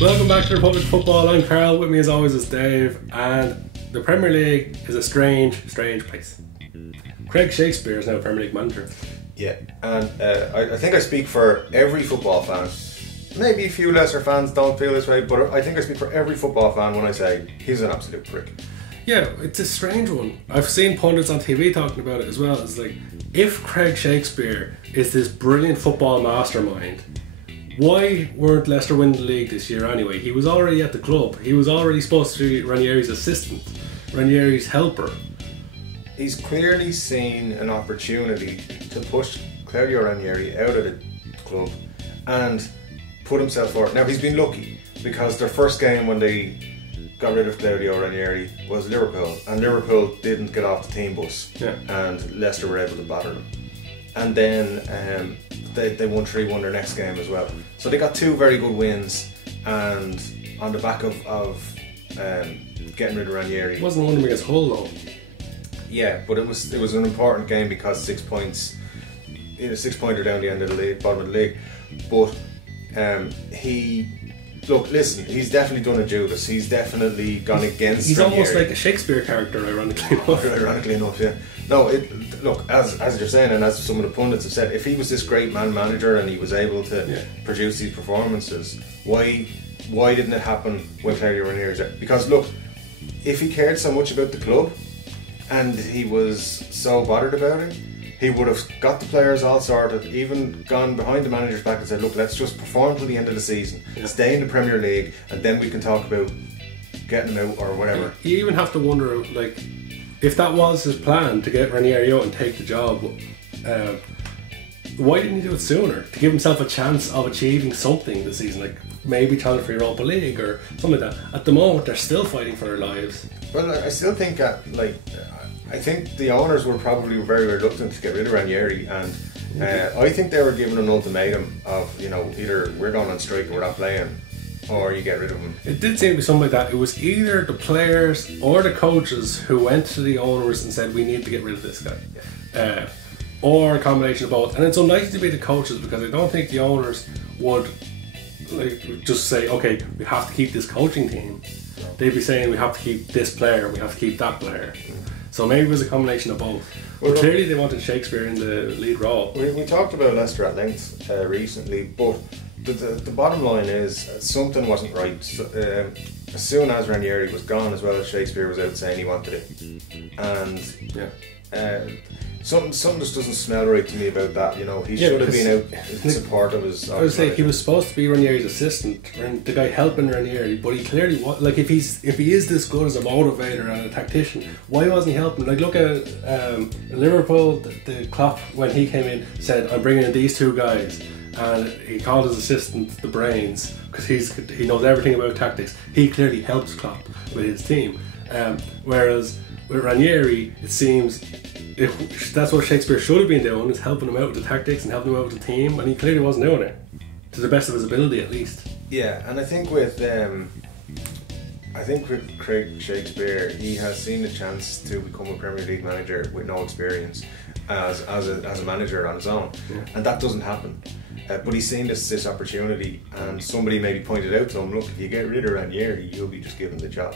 Welcome back to Republic Football. I'm Carl. With me as always is Dave. And the Premier League is a strange place. Craig Shakespeare is now Premier League manager. Yeah, and I think I speak for every football fan. Maybe a few Leicester fans don't feel this way, but I think I speak for every football fan when I say he's an absolute prick. Yeah, it's a strange one. I've seen pundits on TV talking about it as well. It's like, if Craig Shakespeare is this brilliant football mastermind, why weren't Leicester winning the league this year anyway? He was already at the club. He was already supposed to be Ranieri's assistant, Ranieri's helper. He's clearly seen an opportunity to push Claudio Ranieri out of the club and put himself forward. Now, he's been lucky because their first game when they got rid of Claudio Ranieri was Liverpool, and Liverpool didn't get off the team bus, and Leicester were able to batter them. And then they won 3-1 their next game as well. So they got two very good wins, and on the back of getting rid of Ranieri. It wasn't one of them against Hull though. Yeah, but it was an important game because 6 points, 6 pointer down the end of the league, bottom of the league. But he's definitely done a Judas. He's definitely gone against. He's Ranieri. almost like a Shakespeare character, ironically enough. Ironically enough, yeah. No, look, as you're saying, and as some of the pundits have said, if he was this great manager and he was able to produce these performances, why didn't it happen when Claudio Ranieri was there? Because look, if he cared so much about the club and he was so bothered about it, he would have got the players all sorted, even gone behind the manager's back and said, look, let's just perform till the end of the season, stay in the Premier League, and then we can talk about getting him out or whatever. You even have to wonder, like, if that was his plan to get Ranieri out and take the job, why didn't he do it sooner? To give himself a chance of achieving something this season, like maybe challenge for Europa League or something like that. At the moment, they're still fighting for their lives. Well, I still think I think the owners were probably very reluctant to get rid of Ranieri, and I think they were given an ultimatum of, either we're going on strike or we're not playing, or you get rid of him. It did seem to be something like that. It was either the players or the coaches who went to the owners and said, we need to get rid of this guy. Or a combination of both. And it's unlikely to be the coaches, because I don't think the owners would just say, okay, we have to keep this coaching team. They'd be saying, we have to keep this player, we have to keep that player. So maybe it was a combination of both. Well, but clearly they wanted Shakespeare in the lead role. We talked about Leicester at length recently, but the bottom line is something wasn't right. So, as soon as Ranieri was gone, as well as Shakespeare was out saying he wanted it, and something just doesn't smell right to me about that. He should have been out in support of his. I would say he was supposed to be Ranieri's assistant, the guy helping Ranieri, but he clearly like if he is this good as a motivator and a tactician, why wasn't he helping? Like, look at Liverpool. The Klopp, when he came in, said, "I'm bringing in these two guys." And he called his assistant the brains, because he knows everything about tactics. He clearly helps Klopp with his team. Whereas with Ranieri, it seems that's what Shakespeare should have been doing, is helping him out with the tactics and helping him out with the team, and he clearly wasn't doing it, to the best of his ability at least. Yeah, and I think with Craig Shakespeare, he has seen the chance to become a Premier League manager with no experience as a manager on his own, and that doesn't happen. But he's seen this opportunity, and somebody maybe pointed out to him, look, if you get rid of Ranieri, you'll be just given the job.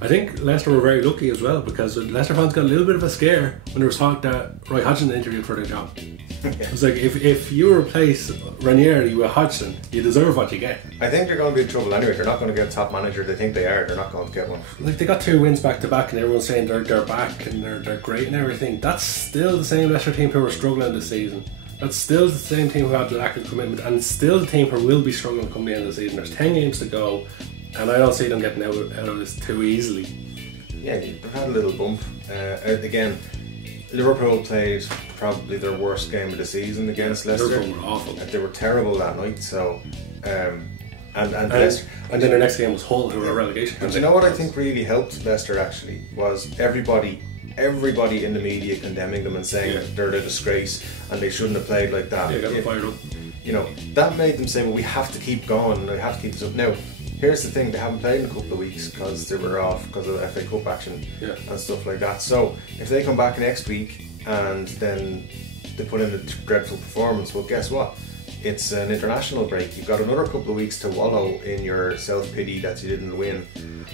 I think Leicester were very lucky as well, because Leicester fans got a little bit of a scare when there was talk that Roy Hodgson interviewed for the job. It was like, if you replace Ranieri with Hodgson, you deserve what you get. I think they're going to be in trouble anyway. They're not going to get a top manager. They think they are. They're not going to get one. Like, they got 2 wins back to back, and everyone's saying they're back and they're great and everything. That's still the same Leicester team who were struggling this season. That's still the same team who had the lack of commitment, and still the team who will be struggling come the end of the season. There's 10 games to go, and I don't see them getting out of this too easily. Yeah, they've had a little bump. Again, Liverpool played probably their worst game of the season against Leicester. Liverpool were awful. They were terrible that night. So, and then their next game was Hull, who were a relegation. And you know what I think really helped Leicester actually was everybody in the media condemning them and saying that they're a disgrace and they shouldn't have played like that. Yeah, got them fired up. That made them say, well, we have to keep going, we have to keep this up. Now, here's the thing, they haven't played in a couple of weeks because they were off because of FA Cup action and stuff like that. So if they come back next week and then they put in a dreadful performance, well, guess what? it's an international break. You've got another couple of weeks to wallow in your self-pity that you didn't win.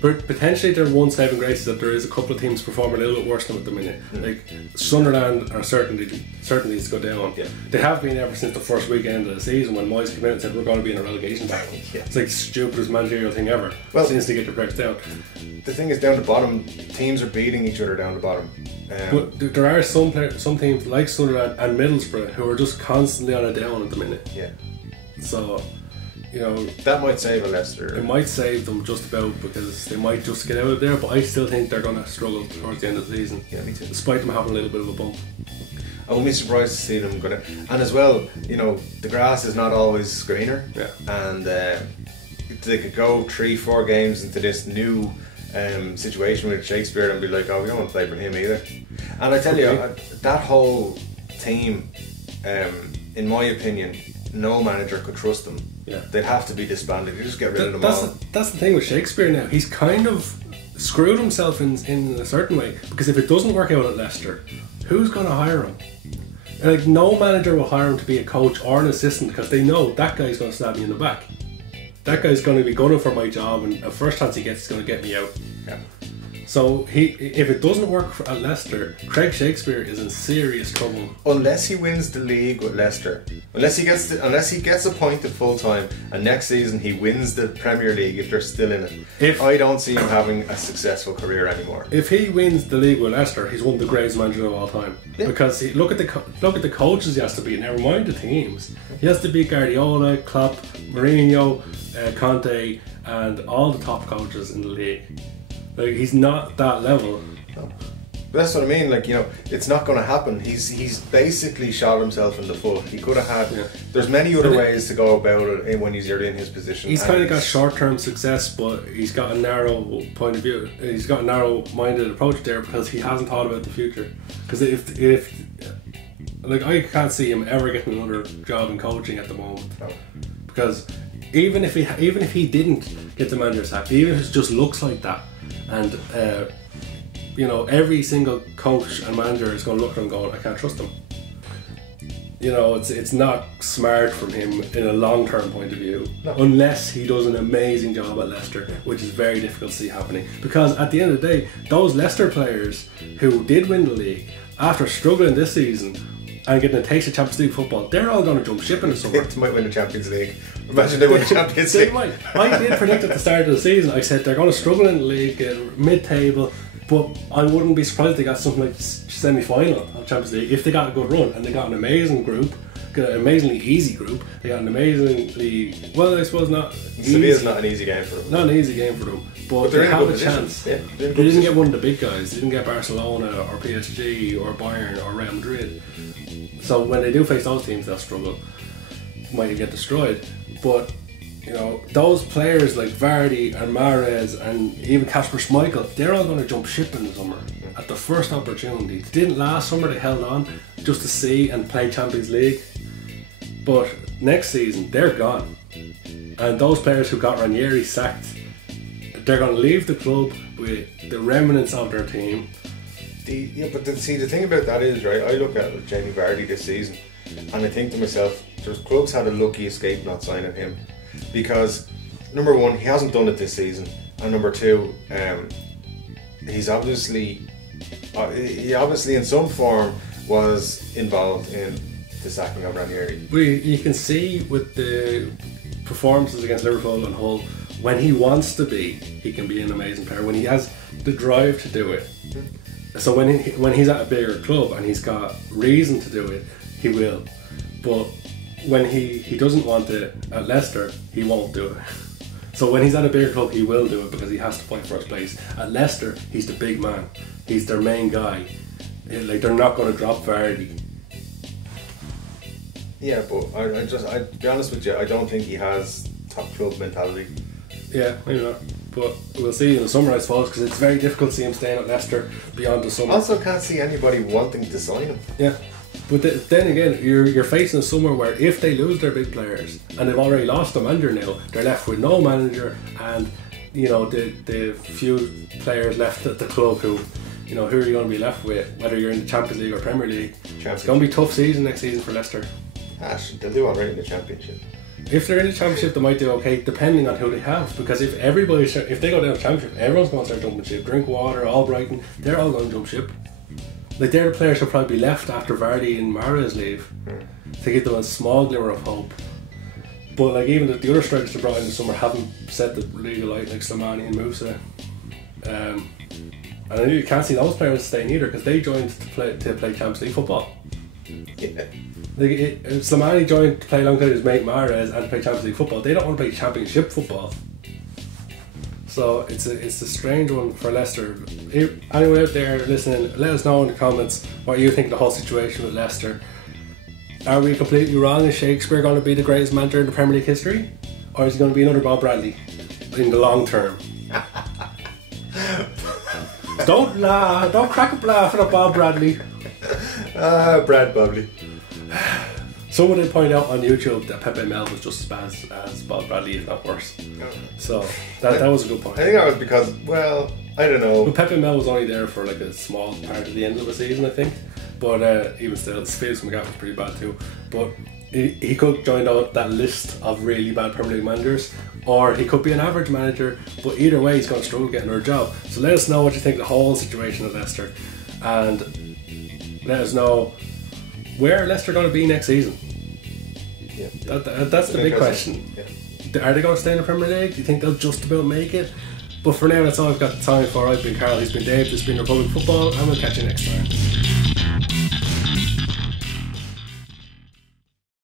But potentially their one saving grace is that there is a couple of teams performing a little bit worse than at the minute. Like Sunderland are certainly to go down. Yeah. They have been ever since the first weekend of the season when Moyes came out and said we're going to be in a relegation battle. Yeah. It's like the stupidest managerial thing ever. Well, since they get their breaks down. The thing is, down the bottom, teams are beating each other down the bottom. But there are some teams like Sunderland and Middlesbrough who are just constantly on a down at the minute. Yeah. So, you know, that might save a Leicester. It might save them just about because they might just get out of there. But I still think they're going to struggle towards the end of the season. Yeah, me too. Despite them having a little bit of a bump. I won't be surprised to see them going to. And as well, you know, the grass is not always greener. Yeah. And they could go 3-4 games into this new situation with Shakespeare and be like, oh, we don't want to play for him either. And I tell you, that whole team, in my opinion, no manager could trust them. Yeah. They'd have to be disbanded. You just get rid of them all. That's the thing with Shakespeare now. He's kind of screwed himself in a certain way, because if it doesn't work out at Leicester, who's going to hire him? Like, no manager will hire him to be a coach or an assistant because they know that guy's going to stab me in the back. That guy's going to be gunning for my job, and the first chance he gets is going to get me out. Yeah. So if it doesn't work at Leicester, Craig Shakespeare is in serious trouble. Unless he wins the league with Leicester, unless he gets appointed full time, and next season he wins the Premier League if they're still in it, I don't see him having a successful career anymore. If he wins the league with Leicester, he's one of the greatest managers of all time. Yeah. Because look at the coaches he has to beat. Never mind the teams. He has to beat Guardiola, Klopp, Mourinho, Conte, and all the top coaches in the league. Like, he's not that level. No. But that's what I mean. Like, you know, it's not going to happen. He's basically shot himself in the foot. He could have had. Yeah. There's many other ways to go about it when he's in his position. He's kind of got short-term success, but he's got a narrow point of view. He's got a narrow-minded approach there because he hasn't thought about the future. Because if like, I can't see him ever getting another job in coaching at the moment. No. Because even if he didn't get the manager sacked, even if it just looks like that, and you know, every single coach and manager is going to look at him going, I can't trust him. You know, it's not smart from him in a long-term point of view, unless he does an amazing job at Leicester, which is very difficult to see happening. Because at the end of the day, those Leicester players who did win the league, after struggling this season and getting a taste of Champions League football, they're all going to jump ship in the summer. They might win the Champions League. Imagine they win the Champions League. They might. I did predict at the start of the season, I said they're going to struggle in the league, mid-table, but I wouldn't be surprised if they got something like semi-final of Champions League if they got a good run, and they got an amazing group, got an amazingly easy group, they got an amazingly, well, I suppose not Sevilla's not an easy game for them. Not an easy game for them, but they have a chance. Yeah, they didn't get one of the big guys. They didn't get Barcelona or PSG or Bayern or Real Madrid. So when they do face those teams, they'll struggle, might get destroyed. But you know, those players like Vardy and Mahrez and even Kasper Schmeichel, they're all going to jump ship in the summer at the first opportunity. They didn't last summer, they held on just to see and play Champions League. But next season, they're gone. And those players who got Ranieri sacked, they're going to leave the club with the remnants of their team. The thing about that is, right, I look at Jamie Vardy this season and I think to myself, there's clubs had a lucky escape not signing him. Because number one, he hasn't done it this season, and number two, he's obviously in some form was involved in the sacking of Ranieri. You can see with the performances against Liverpool and Hull, when he wants to be, he can be an amazing player. When he has the drive to do it. So when he's at a bigger club and he's got reason to do it, he will. But when he doesn't want it at Leicester, he won't do it. So when he's at a bigger club, he will do it because he has to fight first place. At Leicester, he's the big man. He's their main guy. Like, they're not going to drop Vardy. Yeah, but I to be honest with you, I don't think he has top club mentality. Yeah, maybe not. But we'll see in the summer, I suppose, because it's very difficult to see him staying at Leicester beyond the summer. Also, can't see anybody wanting to sign him. Yeah. But then again, you're facing a summer where if they lose their big players, and they've already lost the manager now, they're left with no manager, and you know, the few players left at the club who, you know, who are you going to be left with, whether you're in the Champions League or Premier League. It's going to be a tough season next season for Leicester. They'll do alright in the Championship. If they're in the Championship, they might do okay, depending on who they have. Because if they go down the Championship, everyone's going to start jumping ship. Drinkwater, Albrighton, they're all going to jump ship. Like, they're the players who'll probably be left after Vardy and Mahrez leave to give them a small glimmer of hope. But like, even the other strikers they brought in the summer haven't set the league alight, like Slimani and Musa. And I know you can't see those players staying either because they joined to play Champions League football. Yeah. Like, Slimani joined to play alongside his mate Mahrez and to play Champions League football. They don't want to play Championship football. So it's a strange one for Leicester. Anyone out there listening, let us know in the comments what you think of the whole situation with Leicester. Are we completely wrong? Is Shakespeare going to be the greatest manager in the Premier League history? Or is he going to be another Bob Bradley in the long term? Don't crack up laughing at Bob Bradley. Brad Bubbly. Someone did point out on YouTube that Pepe Mel was just as bad as Bob Bradley, if not worse. So that was a good point. I think that was because, well, I don't know. But Pepe Mel was only there for like a small part of the end of the season, I think. But even still, Felix Magath was pretty bad too. But he could join that list of really bad Premier League managers, or he could be an average manager. But either way, he's going to struggle getting another job. So let us know what you think of the whole situation of Leicester, and let us know where Leicester going to be next season. Yeah. That's the big question. Yeah. Are they going to stay in the Premier League? Do you think they'll just about make it? But for now, that's all I've got time for. I've been Carl, he's been Dave, this has been Republic Football, and we'll catch you next time.